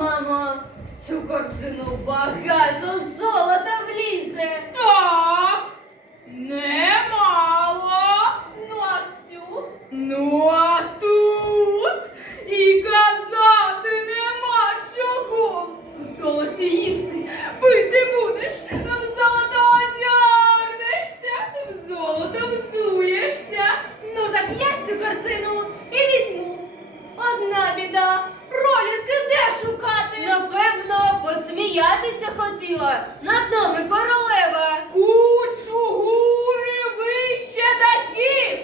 мамо, в цю корзину багато золота влізе. Так, немало. Хотіла. Над нами королева. Кучу гури вище дахів.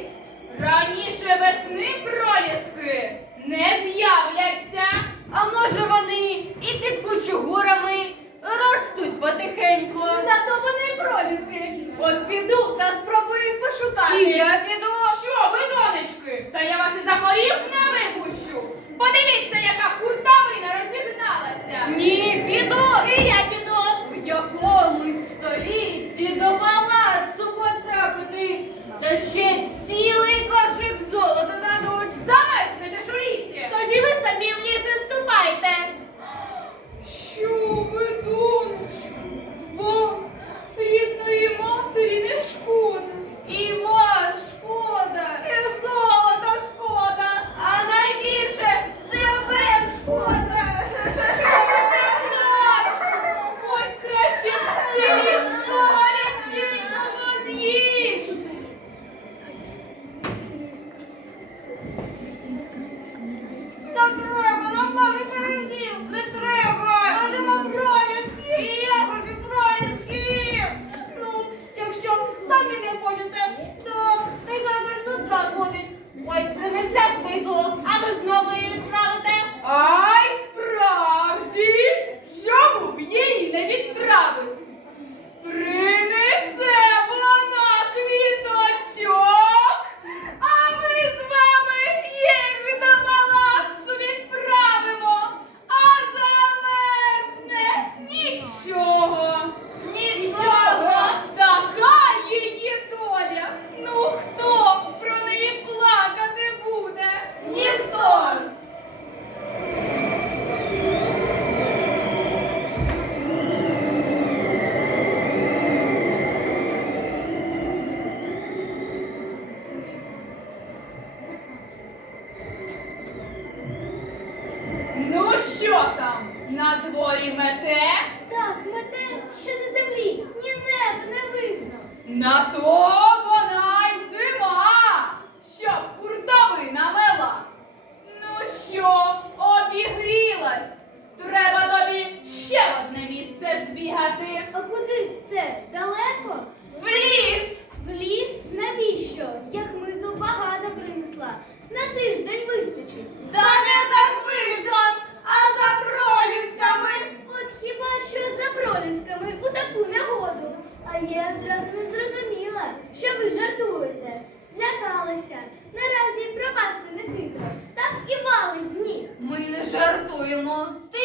Раніше весни проліски не з'являться. А може вони і під кучугурами ростуть потихеньку. На то вони проліски. От піду та спробую пошукати. І я піду. Що ви, донечки? Та я вас і за поріг не випущу. Подивіться, яка хуртовина На мете? Так, мете, що на землі, ні неба не видно. На то вона й зима, щоб хуртовина мела. Ну що, обігрілась? Треба тобі ще в одне місце збігати. А куди це? Далеко? В ліс! В ліс? Навіщо? Я хмизу багато принесла. На тиждень вистачить. Та не я одразу не зрозуміла, що ви жартуєте. Злякалася. Наразі пропасти не хитро. Так і вали з ніг. Ми не жартуємо. Ти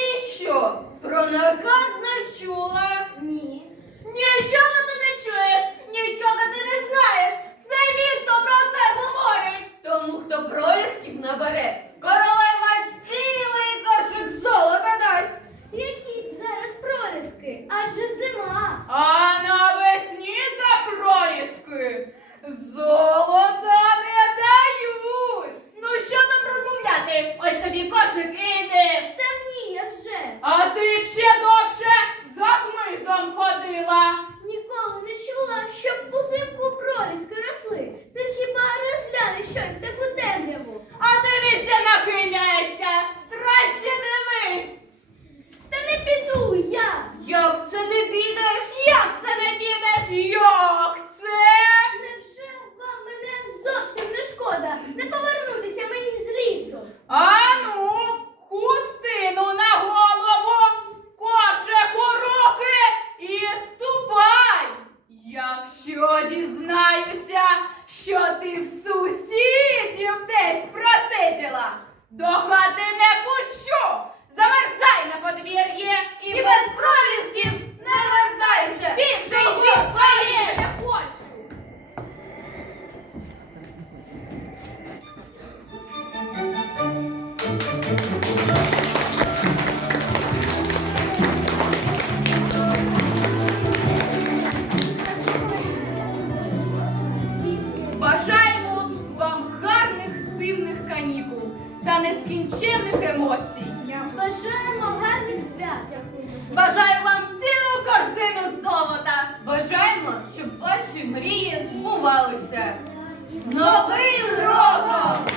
що? Про наказ не чула? Ні. Нічого ти не чуєш, нічого ти не знаєш. Все місто про це говорить. Тому хто пролісків набере, проліски золота не дають. Ну що там розмовляти? Ось тобі кошик і йди. Та ні, я вже. А ти б ще довше за хмизом ходила. Ніколи не чула, щоб узимку проліски росли. Ти хіба розгляни щось таку темряву? А ти ще нахиляєшся. Краще дивись. Та не піду я. Як це не підеш? Як це не підеш? Як це? Невже вам мене зовсім не шкода не повернутися мені з лісу? Ану, хустину на голову, кошик у руки і ступай. Якщо дізнаюся, що ти в сусідів десь просиділа, до хати не пущу. Замерзай на подвір'ї і, І без пролісків не вертайся. Ти вже йди своє? своє не хочу. Та нескінченних емоцій. Бажаємо гарних свят. Бажаю вам цілу корзину золота. Бажаємо, щоб ваші мрії збувалися. З Новим роком!